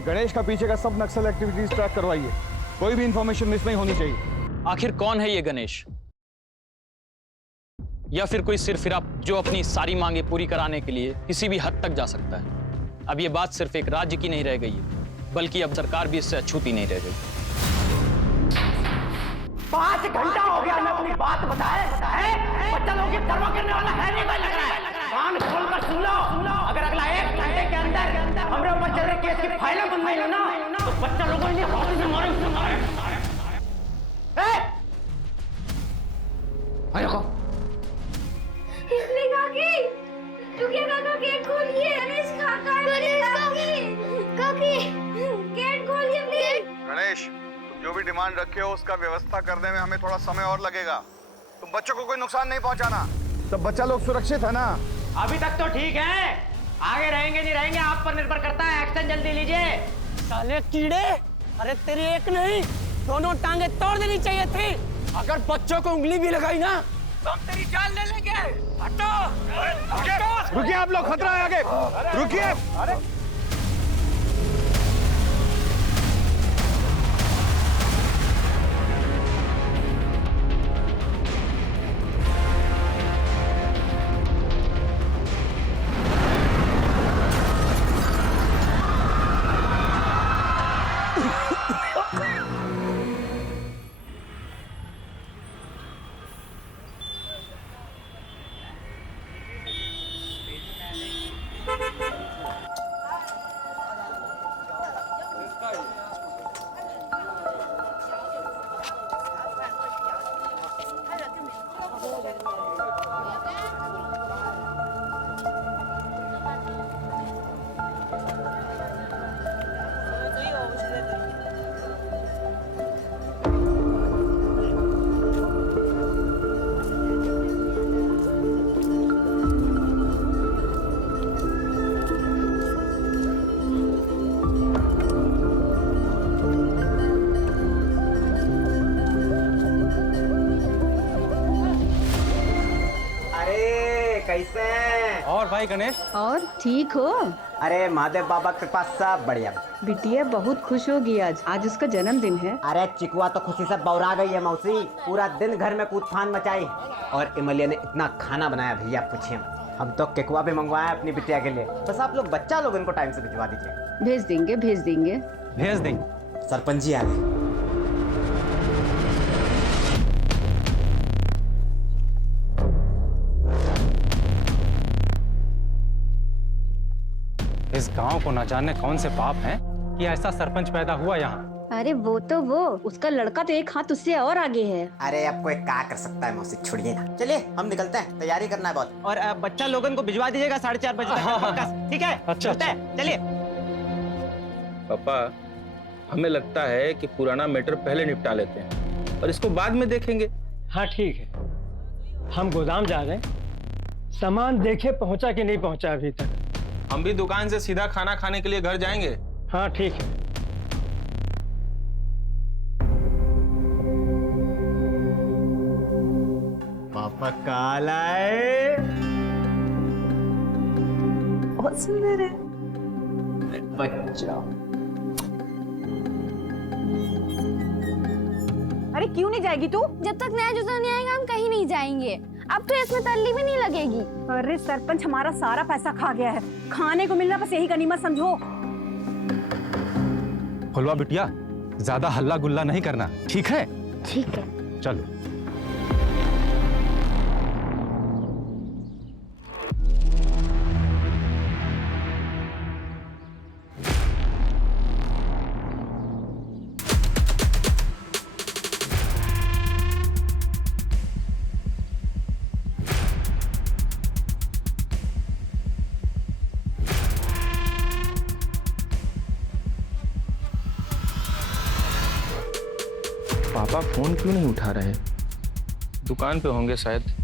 कि गणेश का पीछे का सब नक्सल एक्टिविटीज ट्रैक करवाइए, कोई भी इंफॉर्मेशन मिस नहीं होनी चाहिए। आखिर कौन है ये गणेश, या फिर कोई सिरफिरा जो अपनी सारी मांगे पूरी कराने के लिए किसी भी हद तक जा सकता है? अब ये बात सिर्फ एक राज्य की नहीं रह गई है, बल्कि अब सरकार भी इससे अछूती नहीं रह गई। 5 घंटा हो गया मैं अपनी बात बताए बच्चा लोग ये परवाह करने वाला है नहीं, लग रहा है। कान खोल कर सुन लो, अगर अगला 1 घंटे के अंदर हमरे ऊपर चल रहे केस की फाइलें बंद नहीं हो ना, तो बच्चा लोगों ने हॉस्पिटल से मारे। अरे को इसने काकी, रुकिए काका, गेट खोलिए। गणेश काका, काकी, गेट खोलिए प्लीज। गणेश, तुम जो भी डिमांड रखे हो उसका व्यवस्था करने में हमें थोड़ा समय और लगेगा। तुम बच्चों को कोई नुकसान नहीं पहुंचाना। सब बच्चा लोग सुरक्षित है ना? अभी तक तो ठीक है, आगे रहेंगे नहीं रहेंगे आप पर निर्भर करता है। एक्शन जल्दी लीजिए। साले कीड़े, अरे तेरी एक नहीं दोनों टांगे तोड़ देनी चाहिए थी। अगर बच्चों को उंगली भी लगाई ना तो हम तेरी जान ले लेंगे। हटो, रुकिए आप लोग, खतरा है आगे, रुकिए। अरे कैसे हैं? और भाई गणेश, और ठीक हो? अरे महादेव बाबा के पास सब बढ़िया। बिटिया बहुत खुश होगी आज उसका जन्मदिन है। अरे चिकुआ तो खुशी से बौरा गई है मौसी, पूरा दिन घर में कूद फान मचाई। और इमलिया ने इतना खाना बनाया भैया पूछिए मत। हम तो केकुआ भी मंगवाया अपनी बिटिया के लिए। बस आप लोग बच्चा लोग इनको टाइम से भिजवा दीजिए। भेज देंगे भेज देंगे भेज देंगे। सरपंच जी आ गए। इस गांव को न जाने कौन से पाप हैं कि ऐसा सरपंच पैदा हुआ यहाँ। अरे वो उसका लड़का तो एक हाथ उससे और आगे है। अरे अब कोई क्या कर सकता है मौसी, छोड़िए ना। चलिए हम निकलते हैं, तैयारी करना है बहुत। और बच्चा लोगन को भिजवा दीजिएगा 4:30 बजे तक। ठीक है? अच्छा, चलिए। पापा, हमें लगता है कि पुराना मैटर पहले निपटा लेते हैं और इसको बाद में देखेंगे। हाँ ठीक है, हम गोदाम जा रहे हैं। सामान देखे पहुंचा कि नहीं पहुंचा अभी तक। हम भी दुकान से सीधा खाना खाने के लिए घर जाएंगे। हाँ ठीक है। पापा काल आए, बहुत सुंदर है बच्चा। अरे क्यों नहीं जाएगी तू? जब तक नया जूता नहीं आएगा हम कहीं नहीं जाएंगे। अब तो इसमें तल्ली भी नहीं लगेगी। अरे सरपंच हमारा सारा पैसा खा गया है, खाने को मिलना बस यही गनीमत समझो। फुलवा बिटिया, ज्यादा हल्ला गुल्ला नहीं करना, ठीक है? ठीक है। चलो। पापा फोन क्यों नहीं उठा रहे? दुकान पे होंगे शायद।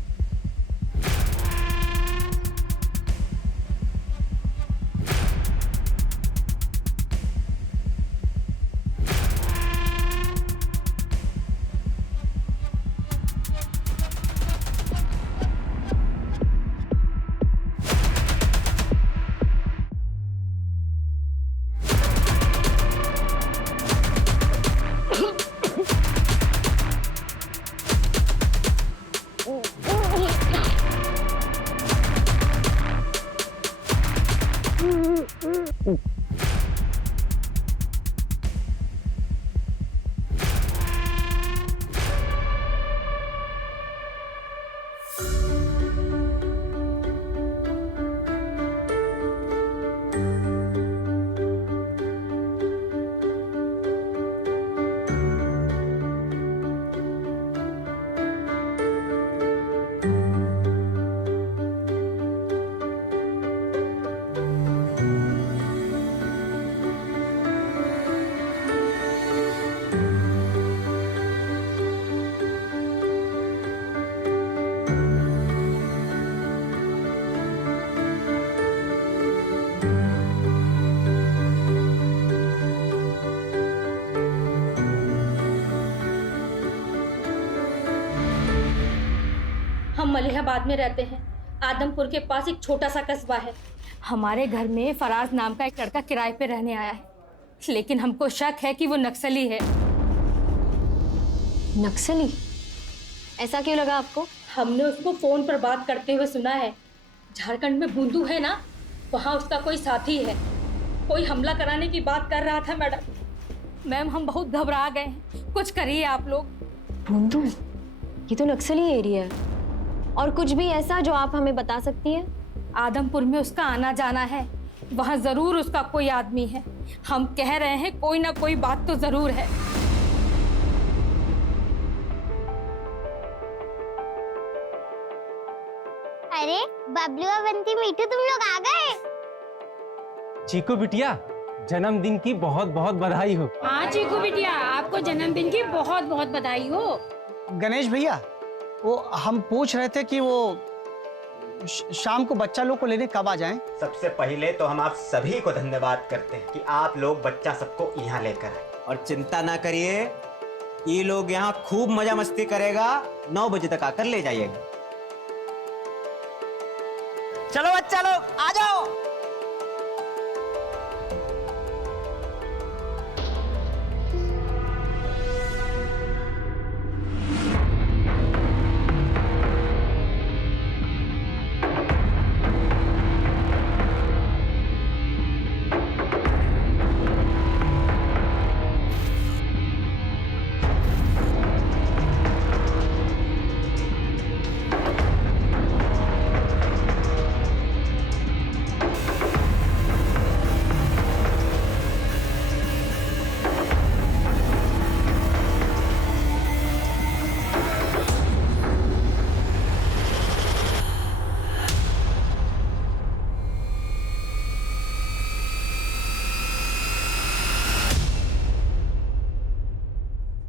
मलिहाबाद में रहते हैं। आदमपुर के पास एक छोटा सा कस्बा है। हमारे घर में फराज नाम का एक लड़का किराए पे रहने आया है, लेकिन हमको शक है कि वो नक्सली है। नक्सली? ऐसा क्यों लगा आपको? हमने उसको फोन पर बात करते हुए सुना है। झारखंड में बूंदू है ना, वहाँ उसका कोई साथी है। कोई हमला कराने की बात कर रहा था मैडम। मैम हम बहुत घबरा गए हैं, कुछ करिए आप लोग। बूंदू? ये तो नक्सली एरिया है। और कुछ भी ऐसा जो आप हमें बता सकती हैं? आदमपुर में उसका आना जाना है, वहाँ जरूर उसका कोई आदमी है। हम कह रहे हैं कोई ना कोई बात तो जरूर है। अरे बबलू और बंटी मीठू तुम लोग आ गए। चीकू बिटिया, जन्मदिन की बहुत बहुत बधाई हो। हाँ चीकू बिटिया, आपको जन्मदिन की बहुत बहुत बधाई हो। गणेश भैया, वो हम पूछ रहे थे कि वो शाम को बच्चा लोग को लेने कब आ जाएं? सबसे पहले तो हम आप सभी को धन्यवाद करते हैं कि आप लोग बच्चा सबको यहाँ लेकर आए। और चिंता ना करिए, ये लोग यहाँ खूब मजा मस्ती करेगा। 9 बजे तक आकर ले जाइएगा। चलो बच्चा लोग आ जाओ।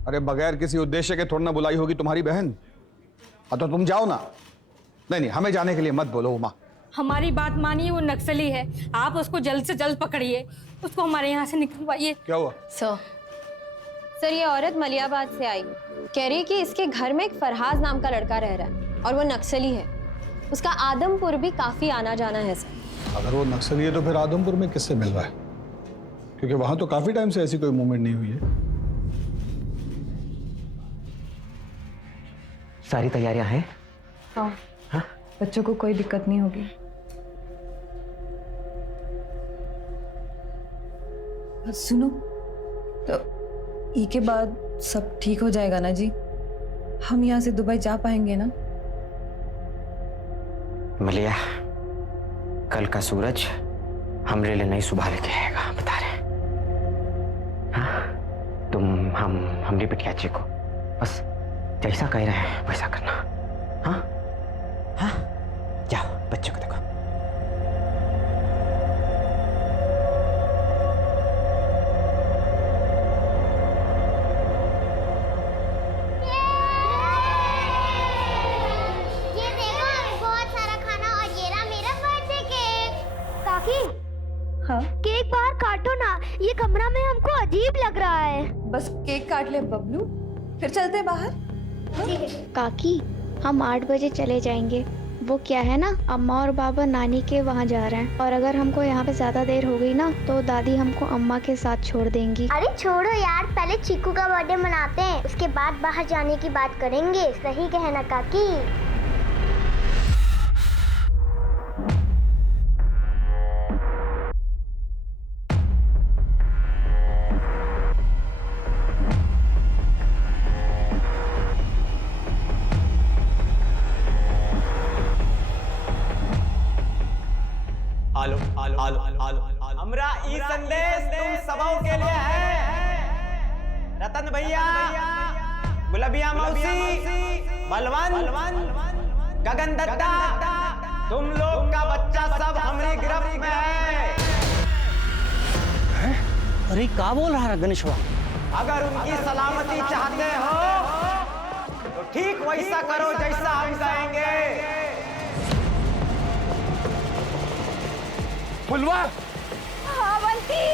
अरे बगैर किसी उद्देश्य के थोड़ा ना बुलाई होगी तुम्हारी बहन। तो तुम जाओ ना। नहीं, हमें जाने के लिए मत बोलो उमा। हमारी बात मानिए, वो नक्सली है। आप उसको जल्द से जल्द पकड़िए, उसको हमारे यहाँ से निकलवाइए। क्या हुआ? सर ये औरत मलिहाबाद से आई, कह रही है कि इसके घर में एक फरहाज नाम का लड़का रह रहा है और वो नक्सली है। उसका आदमपुर भी काफी आना जाना है सर। अगर वो नक्सली है तो फिर आदमपुर में किससे मिल रहा है? क्योंकि वहां तो काफी टाइम से ऐसी कोई मूवमेंट नहीं हुई है। सारी तैयारियां हैं? हाँ, बच्चों को कोई दिक्कत नहीं होगी। सुनो, तो ई के बाद सब ठीक हो जाएगा ना जी? हम यहाँ से दुबई जा पाएंगे ना? मलिया, कल का सूरज हमरे लिए नई सुबह लेके आएगा, बता रहे। हाँ, तुम हमरी बिटिया जी को बस जैसा कह रहे हैं वैसा करना। हाँ हाँ, जाओ बच्चों को देखो। ये देखो बहुत सारा खाना, और ये रहा मेरा बर्थडे केक। काकी, हाँ, केक बाहर काटो ना, ये कमरा में हमको अजीब लग रहा है। बस केक काट ले बबलू, फिर चलते हैं बाहर। काकी, हम 8 बजे चले जाएंगे। वो क्या है ना, अम्मा और बाबा नानी के वहाँ जा रहे हैं, और अगर हमको यहाँ पे ज्यादा देर हो गई ना तो दादी हमको अम्मा के साथ छोड़ देंगी। अरे छोड़ो यार, पहले चीकू का बर्थडे मनाते हैं, उसके बाद बाहर जाने की बात करेंगे। सही कहना काकी। हमरा ई संदेश तुम सबों के लिए है। रतन भैया, गुलाबिया मौसी, बलवंत, गगन दत्ता, तुम लोग का बच्चा सब हमारी गिरफ्त में है। अरे क्या बोल रहा है गणेशवा? अगर उनकी सलामती चाहते हो तो ठीक वैसा करो जैसा हम कहेंगे। फुलवा, हाँ बंटी।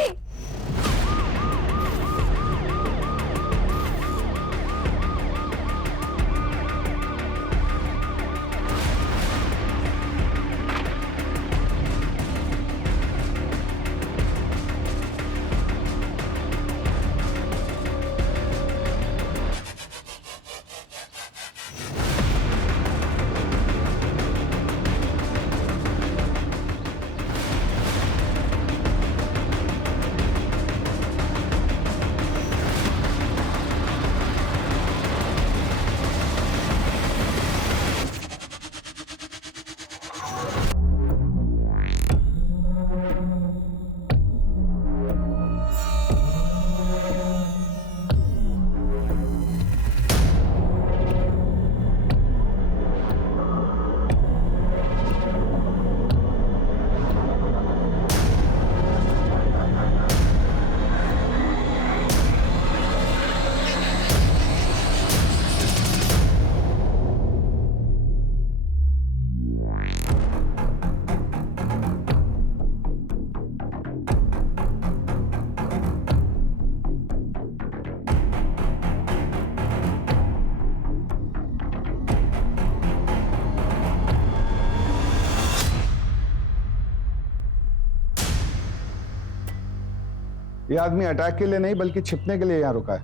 ये आदमी अटैक के लिए नहीं बल्कि छिपने के लिए यहाँ रुका है।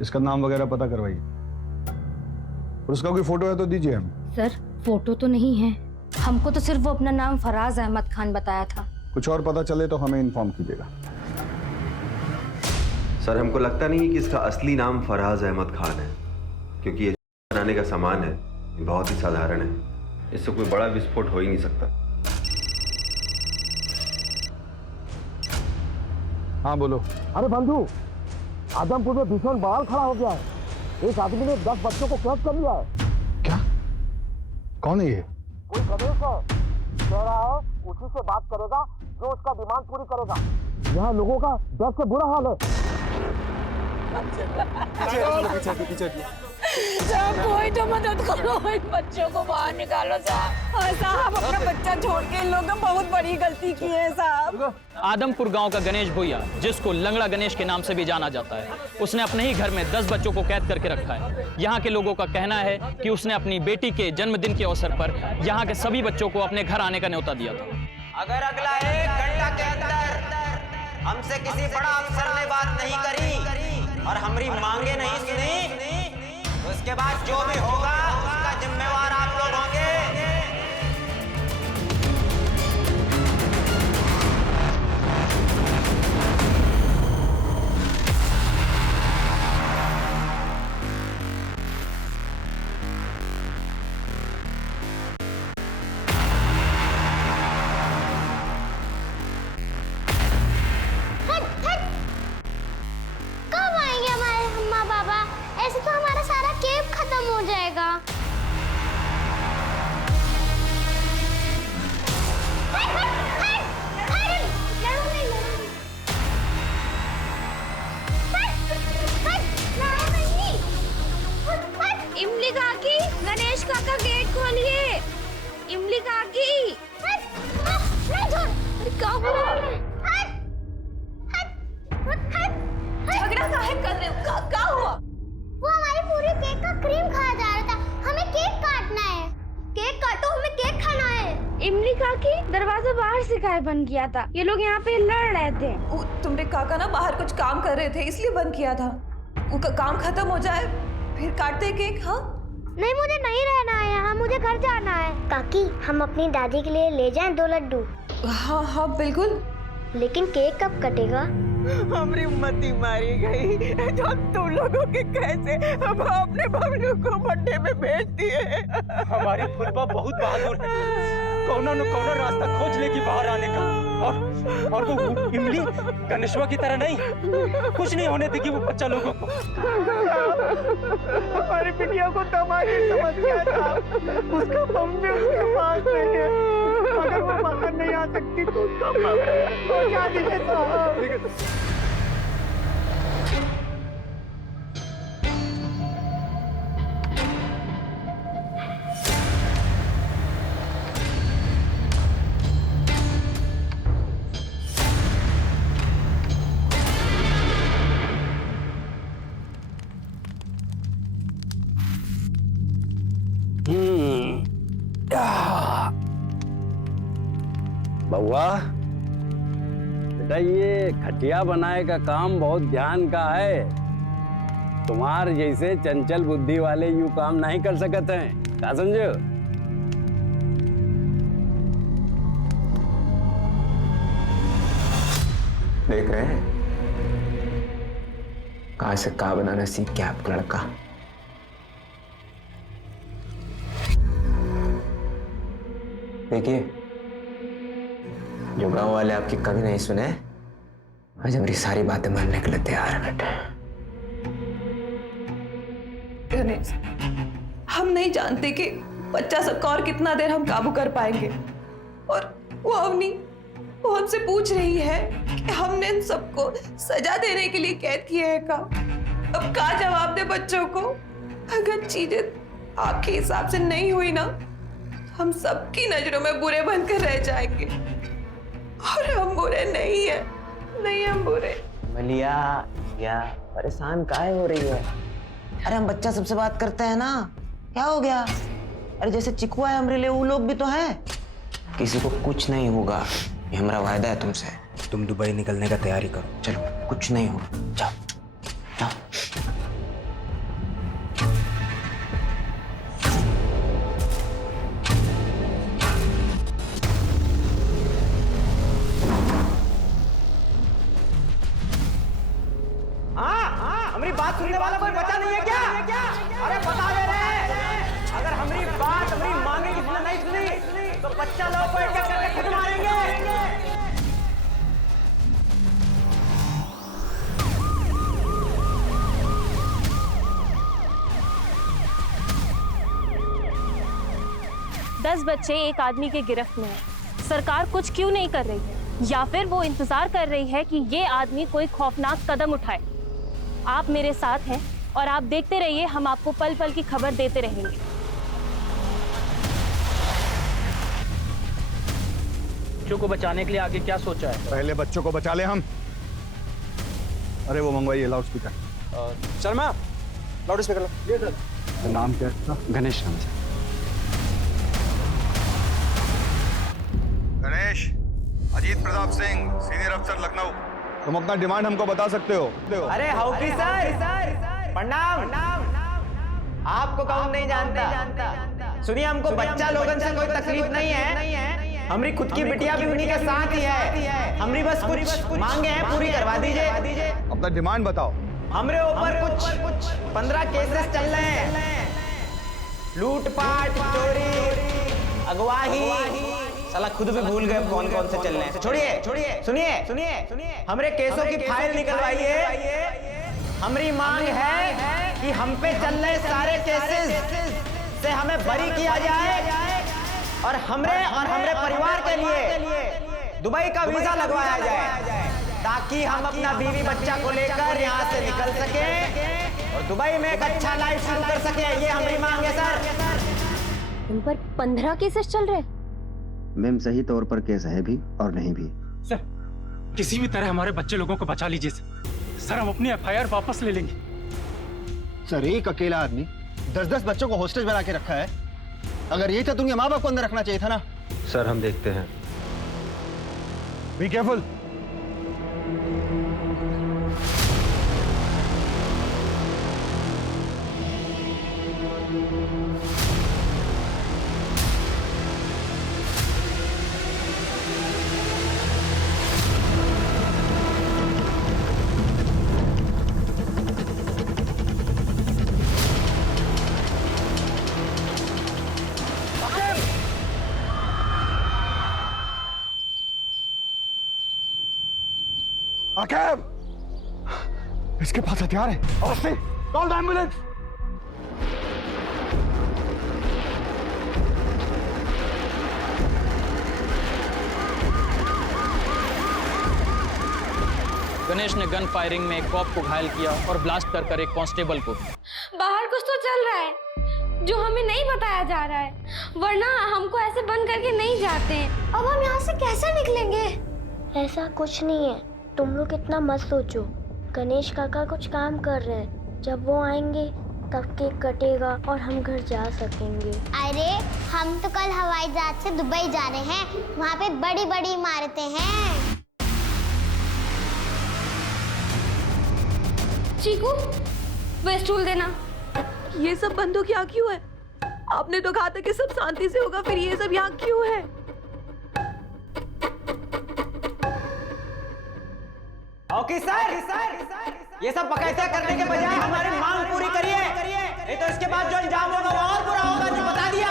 इसका नाम वगैरह पता करवाइए और उसका कोई फोटो है तो दीजिए हमें। सर फोटो तो नहीं है, हमको तो सिर्फ वो अपना नाम फराज अहमद खान बताया था। कुछ और पता चले तो हमें इन्फॉर्म कीजिएगा। सर हमको लगता नहीं है कि इसका असली नाम फराज अहमद खान है, क्योंकि ये बनाने का सामान है ये बहुत ही साधारण है, इससे कोई बड़ा विस्फोट हो ही नहीं सकता। हाँ बोलो। अरे बंधु, आदमपुर में भीषण बवाल खड़ा हो गया है। एक आदमी ने 10 बच्चों को कैद कर लिया है। क्या? कौन है ये? कोई गणेश है, कह रहा है उसी से बात करेगा जो उसका डिमांड पूरी करेगा। यहाँ लोगों का डर से बुरा हाल है। साहब कोई तो मदद करो, इन बच्चों को बाहर निकालो साहब। साहब अपना बच्चा छोड़ के इन लोगों ने बहुत बड़ी गलती की है साहब। आदमपुर गांव का गणेश भुइया, जिसको लंगड़ा गणेश के नाम से भी जाना जाता है, उसने अपने ही घर में 10 बच्चों को कैद करके रखा है। यहाँ के लोगों का कहना है कि उसने अपनी बेटी के जन्मदिन के अवसर पर यहाँ के सभी बच्चों को अपने घर आने का न्योता दिया था। अगर अगला 1 घंटा के अंदर हमसे किसी बड़ा अफसर ने बात नहीं करी और हमारी मांगे नहीं सुनी, तो उसके बाद जो भी होगा उसका जिम्मेवार आप लोग होंगे। कब आएंगे हमारे अम्मा पापा? ऐसे तो हमारा सारा केक खत्म हो जाएगा। इमली काकी, गणेश काका गेट खोलिए। इमली काकी, क्या हुआ? झगड़ा काहे कर रहे हो? क्या हुआ? वो हमारी पूरी केक का क्रीम खाया जा रहा था। हमें केक काटना है। केक काटो, हमें केक खाना है। इमली काकी, दरवाजा बाहर से काहे बंद किया था? ये लोग यहाँ पे लड़ रहे थे। तुमरे काका ना बाहर कुछ काम कर रहे थे इसलिए बंद किया था। उनका काम खत्म हो जाए फिर काटते केक। हाँ नहीं, मुझे नहीं रहना है यहाँ, मुझे घर जाना है। काकी, हम अपनी दादी के लिए ले जाएं 2 लड्डू? हाँ हाँ बिल्कुल। लेकिन केक कब कटेगा? हमारी उम्मती मारी गई तो तुम लोगों के कैसे अब अपने बबलू को बर्थडे में भेज दिए। हमारी फुलबा बहुत बहादुर है, कौनो न कौनो रास्ता खोज लेगी बाहर आने का। और वो इमली गणेशवा की तरह नहीं, कुछ नहीं होने देगी वो बच्चा लोगों को। हमारी बिटिया को तमाशे समझ गया था, उसका बम भी उसके पास नहीं है। अगर वो बाहर नहीं आ सकती तो उसका बम पहुंचा दीजिए साहब। बउआ बेटा, ये खटिया बनाए का काम बहुत ध्यान का है। तुम्हार जैसे चंचल बुद्धि वाले यूं काम नहीं कर सकते हैं, क्या समझो? देख रहे हैं कहां से कहां बनाना सीख गया आपका लड़का। देखिए, जो गांव वाले आपकी कभी नहीं सुने, आज हमारी सारी बातें मानने के लिए तैयार है बेटा। गणेश, हम नहीं जानते कि बच्चा सबका और कितना देर हम काबू कर पाएंगे। और वो अवनी, वो हमसे पूछ रही है कि हमने इन सबको सजा देने के लिए कैद किए है का। अब क्या जवाब दे बच्चों को? अगर चीजें आपके हिसाब से नहीं हुई ना, हम सबकी नजरों में बुरे बनकर रह जाएंगे। और हम बुरे नहीं है, नहीं हम बुरे। मलिया, या परेशान काहे हो रही है? अरे हम बच्चा सबसे बात करते हैं ना, क्या हो गया? अरे जैसे चिकुआ है हमारे लिए, वो लोग भी तो हैं। किसी को कुछ नहीं होगा, ये हमारा वायदा है तुमसे। तुम दुबई निकलने का तैयारी करो। चलो, कुछ नहीं होगा, जाओ जाओ। हमारी बात सुनने वाला कोई बचा नहीं है क्या? अरे बता दे रहे, अगर हमारी बात हमारी मांगे किसी ने नहीं सुनी तो बच्चा लोग को एक एक करके खुद मारेंगे। दस बच्चे एक आदमी के गिरफ्त में है। सरकार कुछ क्यों नहीं कर रही है, या फिर वो इंतजार कर रही है कि ये आदमी कोई खौफनाक कदम उठाए। आप मेरे साथ हैं और आप देखते रहिए, हम आपको पल पल की खबर देते रहेंगे। बच्चों को बचाने के लिए आगे क्या सोचा है? पहले बच्चों को बचा ले हम। अरे वो मंगवाइए loud speaker. Sharma, loud speaker लो। ये सर। नाम क्या है? गणेश नाम से। गणेश, अजीत प्रताप सिंह, सीनियर अफसर लखनऊ। तुम अपना डिमांड हमको बता सकते हो। अरे हाउकी सर, प्रणाम। आपको कौन नहीं जानता। सुनिए, हमको बच्चा लोगन से कोई तकलीफ नहीं है। हमारी खुद की बिटिया भी उन्हीं के साथ ही है। हमारी बस कुछ मांगे हैं, पूरी करवा दीजिए। अपना डिमांड बताओ। हमारे ऊपर कुछ 15 केसेस चल रहे हैं। लूटपाट, चोरी, अगवाही। साला खुद भी भूल गए कौन कौन से चल रहे हैं। छोड़िए, सुनिए। हमारे केसों की फाइल निकलवाइए। हमारी मांग है कि हम पे चल रहे सारे केसेस से हमें बरी किया जाए और हमरे परिवार के लिए दुबई का वीजा लगवाया जाए, ताकि हम अपना बीवी बच्चा को लेकर यहाँ से निकल सके और दुबई में एक अच्छा लाइफ शुरू कर सके। ये हमारी मांग है सर। उन पर 15 केसेस चल रहे हैं। मैम, सही तौर पर केस है भी और नहीं भी। सर, किसी भी तरह हमारे बच्चे लोगों को बचा लीजिए सर। हम अपनी FIR वापस ले लेंगे। सर, एक अकेला आदमी 10-10 बच्चों को हॉस्टेज बना के रखा है। अगर यही था तो उनके माँ बाप को अंदर रखना चाहिए था ना। सर, हम देखते हैं। Be careful. इसके पास हथियार है। Awasthi, call the ambulance. Ganesh ने गन फायरिंग में एक कॉप को घायल किया और ब्लास्ट कर एक कांस्टेबल को। बाहर कुछ तो चल रहा है जो हमें नहीं बताया जा रहा है, वरना हमको ऐसे बंद करके नहीं जाते हैं। अब हम यहाँ से कैसे निकलेंगे? ऐसा कुछ नहीं है, तुम लोग इतना मत सोचो। गणेश काका कुछ काम कर रहे हैं, जब वो आएंगे तब केक कटेगा और हम घर जा सकेंगे। अरे हम तो कल हवाई जहाज से दुबई जा रहे हैं, वहाँ पे बड़ी बड़ी इमारतें हैं। चीकू, वो स्टूल देना। ये सब बंदूक यहाँ क्यों है? आपने तो कहा था कि सब शांति से होगा, फिर ये सब यहाँ क्यों है? ओके सर, ये सब बकायदा करने के बजाय हमारी मांग पूरी करिए, नहीं तो इसके बाद जो इल्जाम होगा वो और बुरा होगा, जो बता दिया।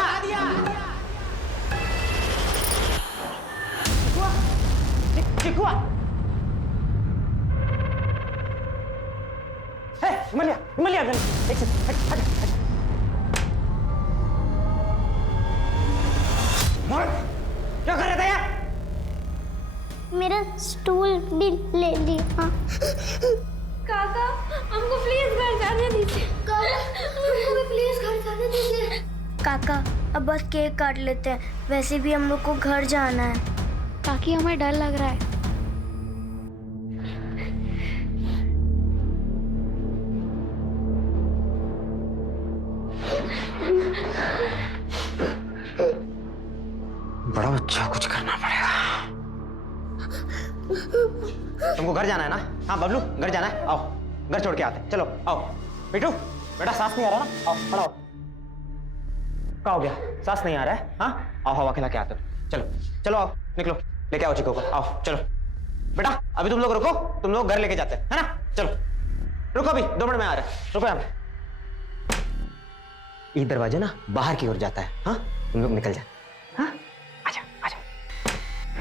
चिकुआ, हिमालय, एक सेकंड, क्या कर रहे थे यार? मेरा स्टूल भी ले लिया। काका, हमको प्लीज घर जाने दीजिए। काका, हमको भी प्लीज घर जाने दीजिए। काका, अब बस केक काट लेते हैं, वैसे भी हम लोग को घर जाना है। काकी, हमें डर लग रहा है। बड़ा अच्छा कुछ करना पड़ेगा। तुमको घर जाना है ना? हाँ बबलू, घर जाना है, आओ घर छोड़ के आते हैं। चलो आओ। बेटू, बेटा सांस नहीं आ रहा ना? आओ खड़ा हो। क्या हो गया? सांस नहीं आ रहा है? हाँ आओ, हवा खिला के आते हो। चलो चलो आओ, निकलो, लेके आओ चिको को। आओ चलो बेटा, अभी तुम लोग रुको, तुम लोग घर लेके जाते हैं, है ना? चलो रुको, अभी 2 मिनट में आ रहा है, रुको यहाँ पे। ये दरवाजा ना बाहर की ओर जाता है। हाँ तुम लोग निकल जाए। हाँ आजा आजा,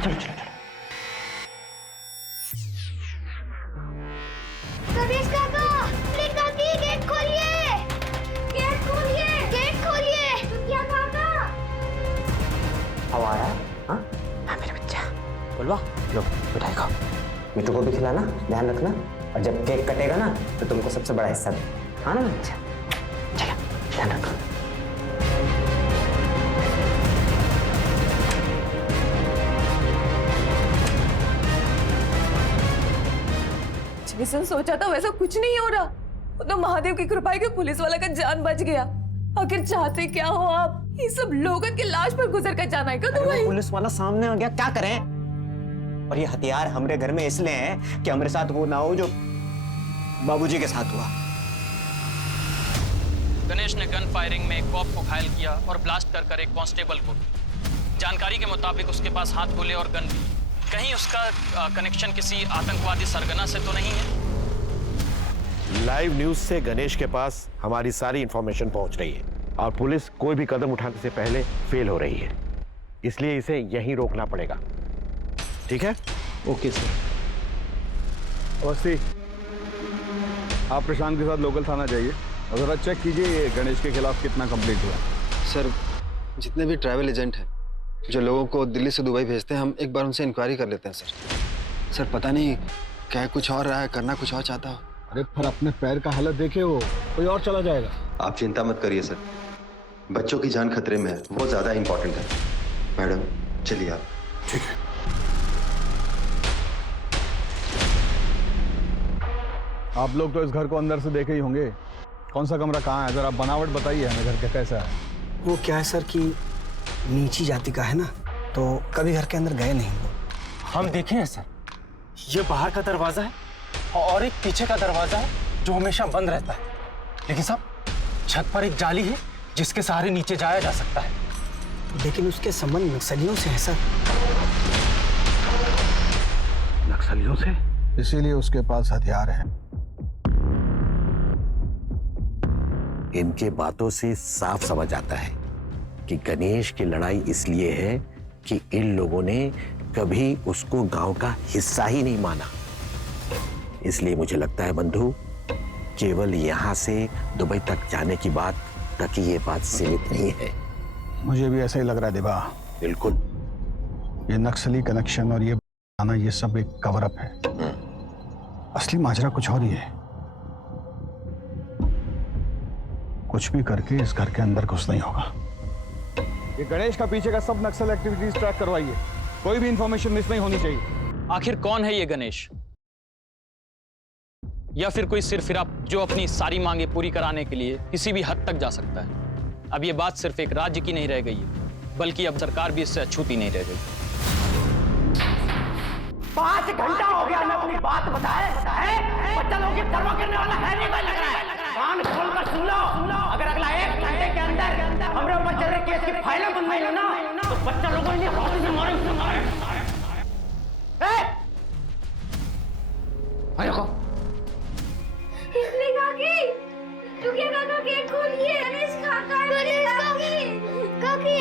चलो चलो चलो। गणेश काका, प्लीज काकी, गेट खोलिए, गेट खोलिए, गेट खोलिए। क्या काका? हवा आया? हाँ हाँ मेरे बच्चा, बोलवा लो मिठाई खाओ, मिठू को भी खिलाना, ध्यान रखना, और जब केक कटेगा ना तो तुमको सबसे बड़ा हिस्सा दे। हाँ ना बच्चा? चलो ध्यान रखो। जैसा सोचा था वैसा कुछ नहीं हो रहा। वो तो महादेव की कृपा है कि पुलिस वाला का जान बच गया। आखिर चाहते क्या हो आप? ये सब लोगों की लाश पर गुजर कर जाना है क्या तुम्हें? पुलिस वाला सामने आ गया, क्या करें? और ये हथियार हमारे घर में इसलिए है कि हमारे साथ वो ना हो जो बाबूजी के साथ हुआ। गणेश ने गन फायरिंग में एक कॉप को घायल किया और ब्लास्ट कर एक कांस्टेबल को। जानकारी के मुताबिक उसके पास हाथ गोले और गन भी। कहीं उसका कनेक्शन किसी आतंकवादी सरगना से तो नहीं है? लाइव न्यूज से गणेश के पास हमारी सारी इंफॉर्मेशन पहुंच रही है और पुलिस कोई भी कदम उठाने से पहले फेल हो रही है, इसलिए इसे यहीं रोकना पड़ेगा। ठीक है? Okay sir. अवस्थी, आप प्रशांत के साथ लोकल थाना जाइए और जरा चेक कीजिए ये गणेश के खिलाफ कितना कंप्लीट हुआ। सर, जितने भी ट्रैवल एजेंट हैं जो लोगों को दिल्ली से दुबई भेजते हैं, हम एक बार उनसे इंक्वायरी कर लेते हैं सर। सर पता नहीं क्या कुछ और रहा है, करना कुछ और चाहता हो। अरे पर अपने पैर का हालत देखे, वो कोई और चला जाएगा। आप चिंता मत करिए सर, बच्चों की जान खतरे में है, वो ज्यादा इंपॉर्टेंट है। मैडम चलिए आप। ठीक है। आप लोग तो इस घर को अंदर से देखे ही होंगे। कौन सा कमरा कहाँ है, जरा बनावट बताइए हमें घर का कैसा है। वो क्या है सर कि नीची जाति का है ना, तो कभी घर के अंदर गए नहीं वो। हम देखे हैं सर, ये बाहर का दरवाजा है और एक पीछे का दरवाजा है जो हमेशा बंद रहता है। लेकिन साहब, छत पर एक जाली है जिसके सहारे नीचे जाया जा सकता है। लेकिन उसके संबंध नक्सलियों से है सर। नक्सलियों से? इसीलिए उसके पास हथियार है। इनके बातों से साफ समझ आता है कि गणेश की लड़ाई इसलिए है कि इन लोगों ने कभी उसको गांव का हिस्सा ही नहीं माना। इसलिए मुझे लगता है बंधु, केवल यहां से दुबई तक जाने की बात तक ही ये बात सीमित नहीं है। मुझे भी ऐसा ही लग रहा है देवा। बिल्कुल। ये नक्सली कनेक्शन और ये आना, ये सब एक कवर अप है। असली माजरा कुछ और ही है। कुछ भी करके इस घर के अंदर घुसना ही होगा। ये गणेश का पीछे का सब नक्सल एक्टिविटीज ट्रैक करवाइए, कोई भी इंफॉर्मेशन मिस नहीं होनी चाहिए। आखिर कौन है ये गणेश? या फिर कोई सिरफिरा जो अपनी सारी मांगे पूरी कराने के लिए किसी भी हद तक जा सकता है? अब ये बात सिर्फ एक राज्य की नहीं रह गई है, बल्कि अब सरकार भी इससे अछूती नहीं रह गई। 5 घंटा हो गया मैं अपनी बात बताए बच्चा लोग धर्मा करने वाला है नहीं कोई लग रहा है। कान खोल कर सुन लो, अगर अगला 1 घंटे के अंदर हमरे ऊपर चल रहे केस की फाइलें बंद नहीं ना तो बच्चा लोगों ने हौसले से मारे उससे मारे। देखो इसने काकी, रुकिए काका, गेट खोलिए। गणेश काका, काकी,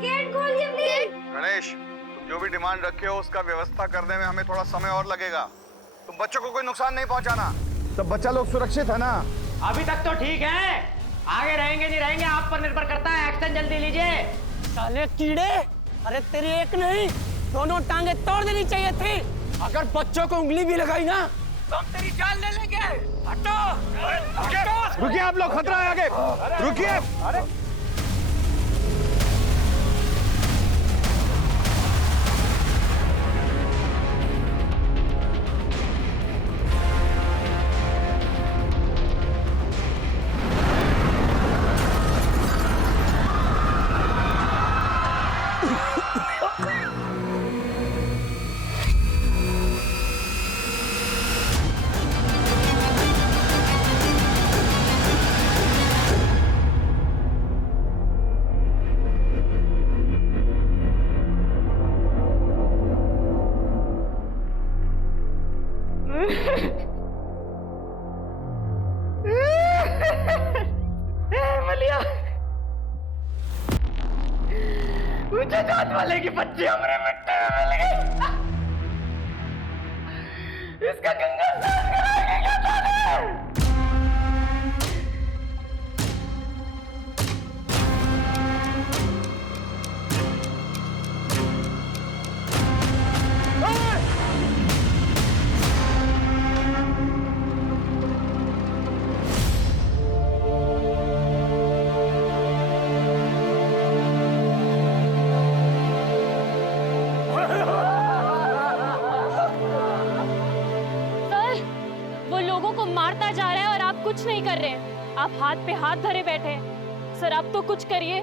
गेट खोलिए प्लीज। गणेश, तुम जो भी डिमांड रखे हो उसका व्यवस्था करने में हमें थोड़ा समय और लगेगा। तुम बच्चों को कोई नुकसान नहीं पहुंचाना। सब बच्चा लोग सुरक्षित है ना? अभी तक तो ठीक है, आगे रहेंगे नहीं रहेंगे आप पर निर्भर करता है। एक्शन जल्दी लीजिए। साले कीड़े, अरे तेरी एक नहीं दोनों टांगे तोड़ देनी चाहिए थी। अगर बच्चों को उंगली भी लगाई ना तो हम तेरी जान ले लेंगे। हटो, रुकिए आप लोग, खतरा है आगे, रुकिए। अरे ऊंचे जात वाले की बच्ची हमारे मिट्टी में मिल गई। इसका गंगा स्नान कराएंगे क्या ताने? मारता जा रहा है और आप कुछ नहीं कर रहे हैं। आप हाथ पे हाथ धरे बैठे हैं। सर आप तो कुछ करिए।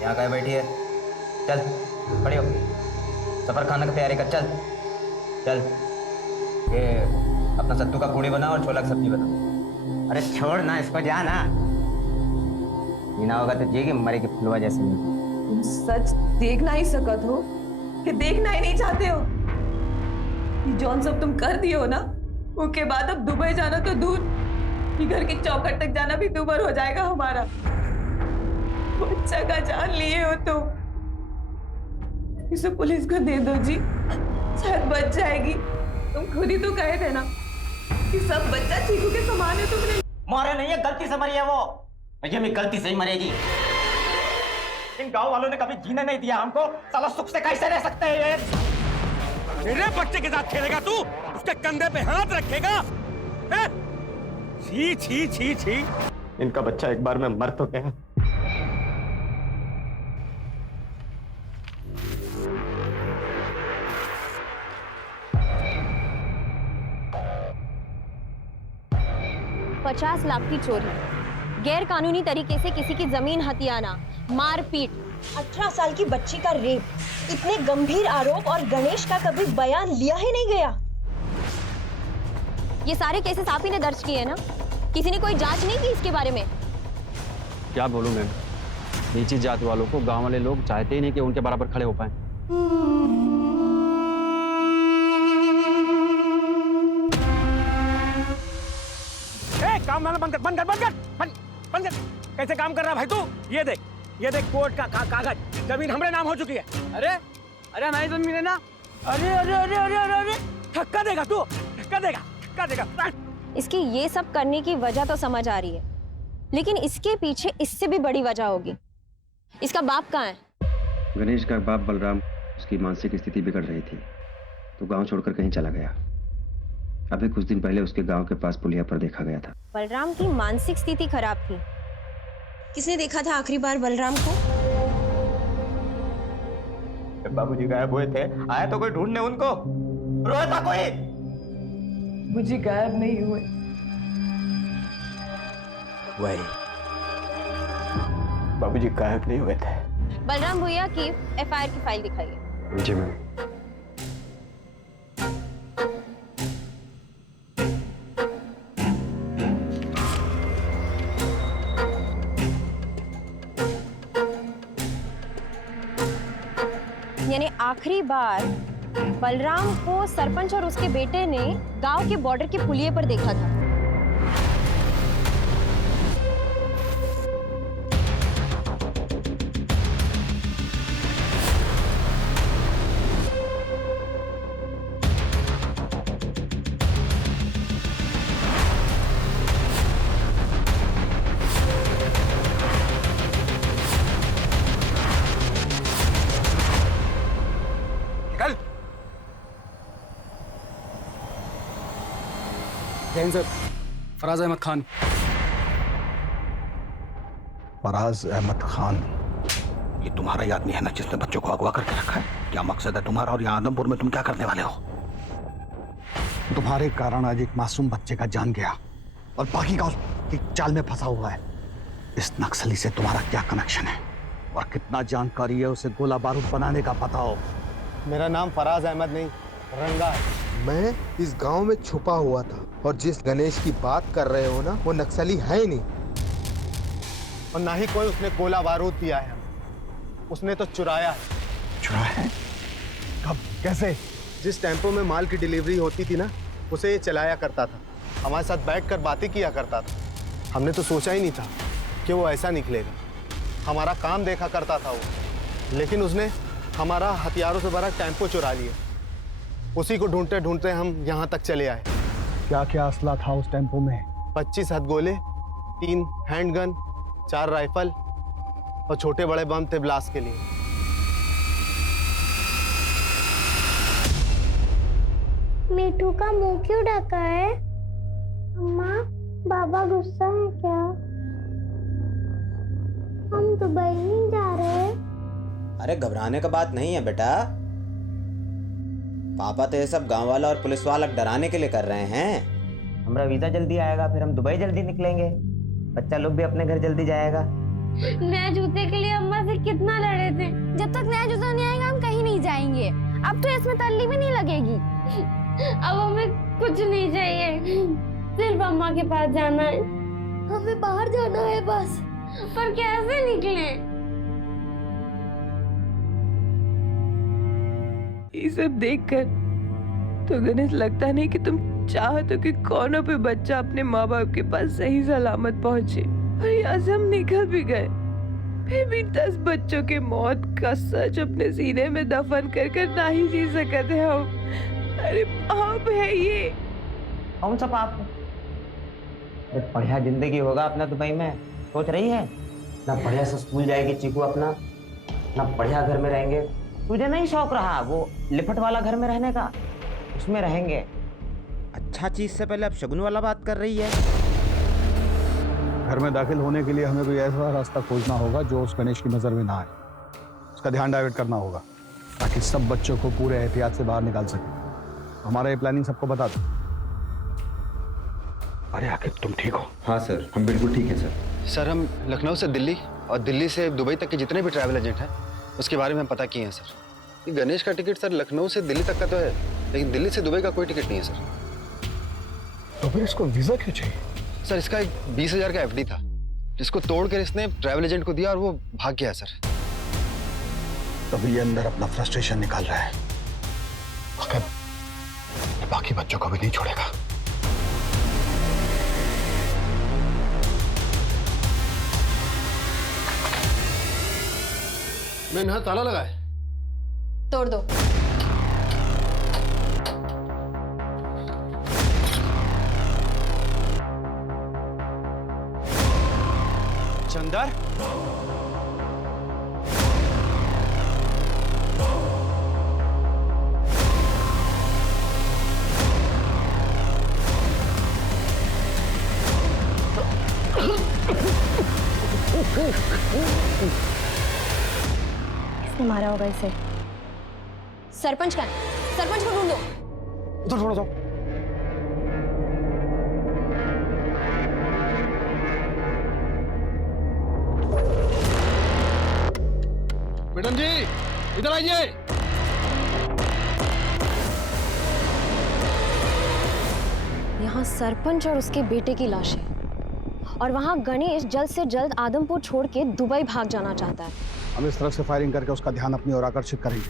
यहाँ कहीं बैठी है? चल खड़ी हो, सफर खाने की तैयारी कर। चल चल, ये अपना सत्तू का पूड़ी बना और छोला की सब्जी बना। अरे छोड़ ना इसको, जा ना। जीना होगा तो जिएगी, मरेगी फुलवा जैसे। तुम सच देखना ही सकत हो कि देखना ही नहीं चाहते हो? ये जौन सब तुम कर दिए हो ना, उसके बाद अब दुबई जाना तो दूर, ये घर की चौखट तक जाना भी दूभर हो जाएगा हमारा। बच्चा का जान लिए हो तो इसे पुलिस को दे दो जी, शायद बच जाएगी। तुम खुद ही तो कहे थे ना कि सब बच्चा चीकू के समान है। तुमने मारे नहीं है, गलती से मरी है वो। ये भी गलती से ही मरेगी। इन गांव वालों ने कभी जीने नहीं दिया हमको, साला सुख से कैसे रह सकते हैं ये? मेरे बच्चे के साथ खेलेगा तू? उसके कंधे पे हाथ रखेगा? छी छी छी छी। इनका बच्चा एक बार में मर तो गया। $50 लाख की चोरी, गैर कानूनी तरीके से किसी की जमीन हथियाना, मारपीट, 18 साल की बच्ची का रेप, इतने गंभीर आरोप और गणेश का कभी बयान लिया ही नहीं गया। ये सारे केसेस आप ही ने दर्ज किए हैं ना? किसी ने कोई जांच नहीं की इसके बारे में? क्या बोलूं मैम, नीची जात वालों को गांव वाले लोग चाहते ही नहीं कि उनके बराबर खड़े हो पाए। काम करना बंद कर, बंद कर, बंद कर, बंद कर। कैसे काम कर रहा है भाई तू? ये देख कोर्ट का कागज, जमीन हमारे नाम हो चुकी है। अरे अरे हमारी जमीन है ना। अरे अरे अरे अरे अरे अरे धक्का देगा तू, धक्का देगा। इसकी ये सब करने की वजह तो समझ आ रही है, लेकिन इसके पीछे इससे भी बड़ी वजह होगी। इसका बाप कहाँ है? गणेश का बाप बलराम, उसकी मानसिक स्थिति बिगड़ रही थी तो गांव छोड़कर कहीं चला गया। अभी कुछ दिन पहले उसके गांव के पास पुलिया पर देखा गया था। बलराम की मानसिक स्थिति खराब थी। किसने देखा था आखिरी बार बलराम को? बाबूजी गायब हुए थे, आया तो कोई ढूंढने उनको? रोया था कोई? मुझे गायब नहीं हुए। वही बाबूजी गायब नहीं हुए थे। बलराम भैया की एफआईआर की फाइल दिखाइए। जी मैम। यानी आखिरी बार बलराम को सरपंच और उसके बेटे ने गांव के बॉर्डर के पुलिये पर देखा था। सर, फराज अहमद खान। फराज अहमद खान, ये तुम्हारा ही आदमी है ना जिसने बच्चों को अगवा करके रखा है? क्या मकसद है तुम्हारा और यहाँ आदमपुर में तुम क्या करने वाले हो? तुम्हारे कारण आज एक मासूम बच्चे का जान गया और बाकी का उसकी चाल में फंसा हुआ है। इस नक्सली से तुम्हारा क्या कनेक्शन है और कितना जानकारी है उसे गोला बारूद बनाने का पता हो? मेरा नाम फराज अहमद नहीं, रंगा है। मैं इस गांव में छुपा हुआ था और जिस गणेश की बात कर रहे हो ना, वो नक्सली है ही नहीं और ना ही कोई उसने गोला बारूद दिया है। उसने तो चुराया है। चुराया है? कब? कैसे? जिस टेम्पो में माल की डिलीवरी होती थी ना, उसे ये चलाया करता था। हमारे साथ बैठकर बातें किया करता था। हमने तो सोचा ही नहीं था कि वो ऐसा निकलेगा। हमारा काम देखा करता था वो, लेकिन उसने हमारा हथियारों से भरा टेम्पो चुरा लिया। उसी को ढूंढते ढूंढते हम यहाँ तक चले आए। क्या क्या असला था उस टेम्पो में? 25 हथगोले, 3 हैंडगन, 4 राइफल और छोटे बड़े बम थे ब्लास्ट के लिए। मीठू का मुंह क्यों ढका है? अम्मा, बाबा गुस्सा है क्या? हम दुबई नहीं जा रहे। अरे घबराने का बात नहीं है बेटा। पापा तो ये सब गांव वाला और पुलिस वाला डराने के लिए कर रहे हैं। हमारा वीजा जल्दी आएगा, फिर हम दुबई जल्दी निकलेंगे। बच्चा लोग भी अपने घर जल्दी जाएगा। नए जूते के लिए अम्मा से कितना लड़े थे। जब तक नया जूता नहीं आएगा हम कहीं नहीं जाएंगे। अब तो इसमें तल्ली भी नहीं लगेगी। अब हमें कुछ नहीं चाहिए, सिर्फ अम्मा के पास जाना है। हमें बाहर जाना है बस, पर कैसे निकलें? ये सब देखकर तो गणेश लगता नहीं कि तुम चाहते हो कि कौनों पे बच्चा अपने माँ बाप के पास सही सलामत पहुंचे। और यहाँ से हम निकल भी गए, फिर भी 10 बच्चों के मौत का सच अपने सीने में दफन कर कर ना ही जी सकते हम। अरे पाप है ये। कौन सा पाप? बढ़िया जिंदगी होगा अपना दुबई में, सोच रही है ना? बढ़िया से स्कूल जाएगी चीकू अपना, ना बढ़िया घर में रहेंगे। तुझे नहीं शौक रहा वो लिपट वाला घर में रहने का? उसमें रहेंगे। अच्छा चीज से पहले अब शगुन वाला बात कर रही है। घर में दाखिल होने के लिए हमें कोई ऐसा रास्ता खोजना होगा जो उस गणेश की नजर में ना आए। उसका ध्यान डाइवर्ट करना होगा ताकि सब बच्चों को पूरे एहतियात से बाहर निकाल सके। हमारा ये प्लानिंग सबको बता दो। अरे आखिर तुम ठीक हो? हाँ सर, हम बिल्कुल ठीक हैं सर। सर, हम लखनऊ से दिल्ली और दिल्ली से दुबई तक के जितने भी ट्रैवल एजेंट हैं उसके बारे में हम पता किए हैं सर। ये गणेश का टिकट सर लखनऊ से दिल्ली तक का तो है, लेकिन दिल्ली से दुबई का कोई टिकट नहीं है सर। तो फिर इसको वीजा क्यों चाहिए? सर, इसका एक 20,000 का एफडी था जिसको तोड़कर इसने ट्रैवल एजेंट को दिया और वो भाग गया सर। तभी ये अंदर अपना फ्रस्ट्रेशन निकाल रहा है, मगर बाकी बच्चों को भी नहीं छोड़ेगा। मैंने यहाँ ताला लगा है। तोड़ दो। चंदर, किसने मारा होगा इसे? सरपंच का? सरपंच को ढूंढो। उधर थोड़ा सा। मैडम जी, इधर आइए। यहाँ सरपंच और उसके बेटे की लाश है और वहाँ गणेश जल्द से जल्द आदमपुर छोड़ के दुबई भाग जाना चाहता है। हम इस तरफ से फायरिंग करके उसका ध्यान अपनी ओर आकर्षित करेंगे।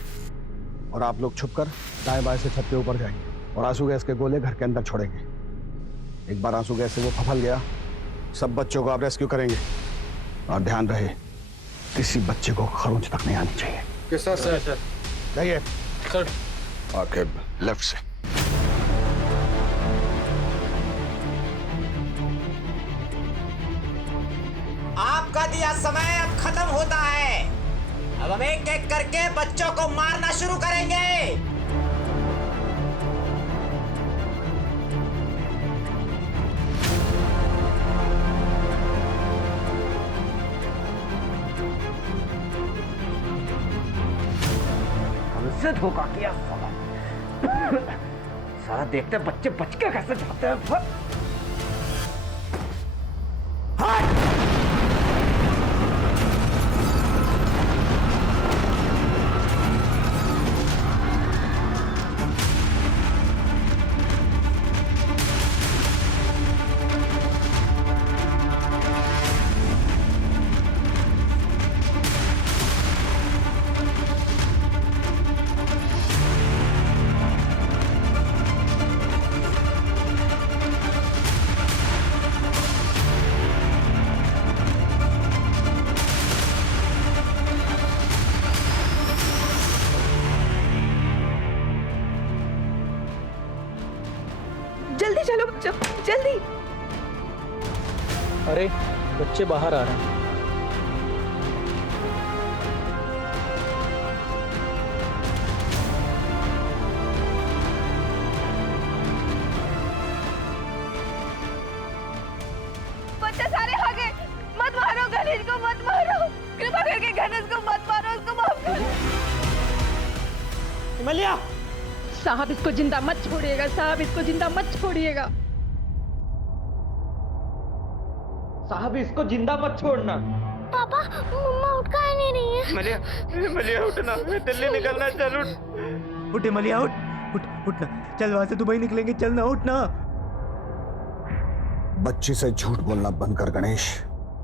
और आप लोग छुपकर दाएं बाएं से छत के ऊपर जाएंगे और आंसू गैस के गोले घर के अंदर छोड़ेंगे। एक बार आंसू गैस से वो फफल गया, सब बच्चों को आप रेस्क्यू करेंगे। और ध्यान रहे, किसी बच्चे को खरोंच तक नहीं आनी चाहिए। किस सर? जाइए सर। आके लेफ्ट से। आपका दिया समय अब खत्म होता है। अब हम एक एक करके बच्चों को मारना शुरू करेंगे। हमसे धोखा किया साला। साला देखते बच्चे बच के कैसे जाते हैं। जल्दी चलो बच्चों, जल्दी। अरे बच्चे बाहर आ रहे हैं। बच्चे सारे आ गए। मत मारो गणेश को, मत मारो। कृपा करके गणेश को मत मारो, उसको माफ करो। हिमालया, साहब इसको जिंदा मत छोड़िएगा, साहब इसको जिंदा मत छोड़िएगा। साहब इसको जिंदा मत छोड़ना। पापा, मम्मा उठ का नहीं रही है। मलिया उठना, दिल्ली निकलना, चल उठ। उठ हिमालया, उठना। चल वहां से दुबई निकलेंगे, चलना, उठना। बच्ची से झूठ बोलना बंद कर गणेश,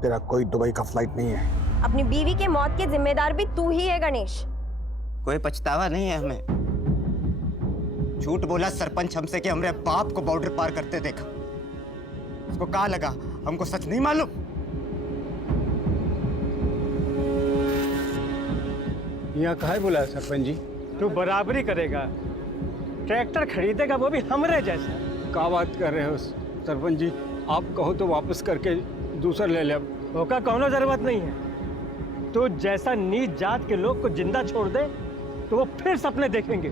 तेरा कोई दुबई का फ्लाइट नहीं है। अपनी बीवी के मौत के जिम्मेदार भी तू ही है गणेश। कोई पछतावा नहीं है हमें। झूठ बोला सरपंच हमसे कि हमरे बाप को बॉर्डर पार करते देखा। उसको कहा लगा हमको सच नहीं मालूम। यहाँ कहा बुलाया सरपंच जी? तू बराबरी करेगा, ट्रैक्टर खरीदेगा, वो भी हमरे जैसा। क्या बात कर रहे हो सरपंच जी? आप कहो तो वापस करके दूसरा ले ले। धोखा कोनो जरूरत नहीं है। तो जैसा नीच जात के लोग को जिंदा छोड़ दे तो वो फिर सपने देखेंगे।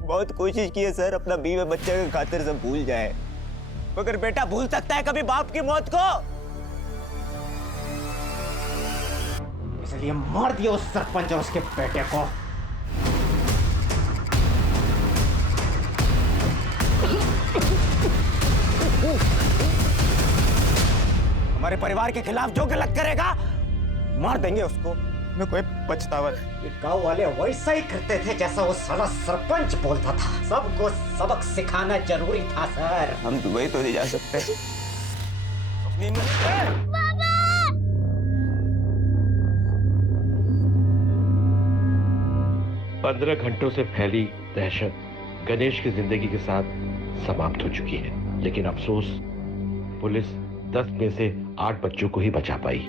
बहुत कोशिश की है सर, अपना बीवी बच्चे के खातिर सब भूल जाए, मगर बेटा भूल सकता है कभी बाप की मौत को? इसलिए मार दिया उस सरपंच और उसके बेटे को। हमारे परिवार के खिलाफ जो गलत करेगा मार देंगे उसको। में कोई पछतावा नहीं। गांव वाले वैसा ही करते थे जैसा वो साला सरपंच बोलता था। सबको सबक सिखाना जरूरी था सर। हम दुबई तो नहीं जा सकते। अपनी 15 घंटों से फैली दहशत गणेश की जिंदगी के साथ समाप्त हो चुकी है, लेकिन अफसोस पुलिस 10 में से 8 बच्चों को ही बचा पाई।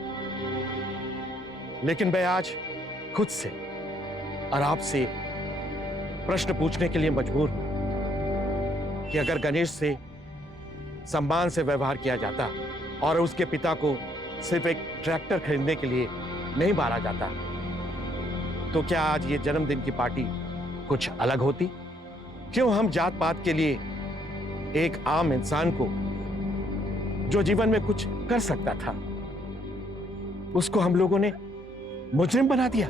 लेकिन मैं आज खुद से और आपसे प्रश्न पूछने के लिए मजबूर हूं कि अगर गणेश से सम्मान से व्यवहार किया जाता और उसके पिता को सिर्फ एक ट्रैक्टर खरीदने के लिए नहीं मारा जाता, तो क्या आज ये जन्मदिन की पार्टी कुछ अलग होती? क्यों हम जात पात के लिए एक आम इंसान को, जो जीवन में कुछ कर सकता था, उसको हम लोगों ने मुजरिम बना दिया?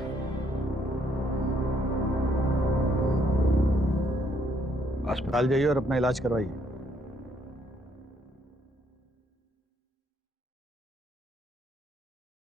अस्पताल जाइए और अपना इलाज करवाइए।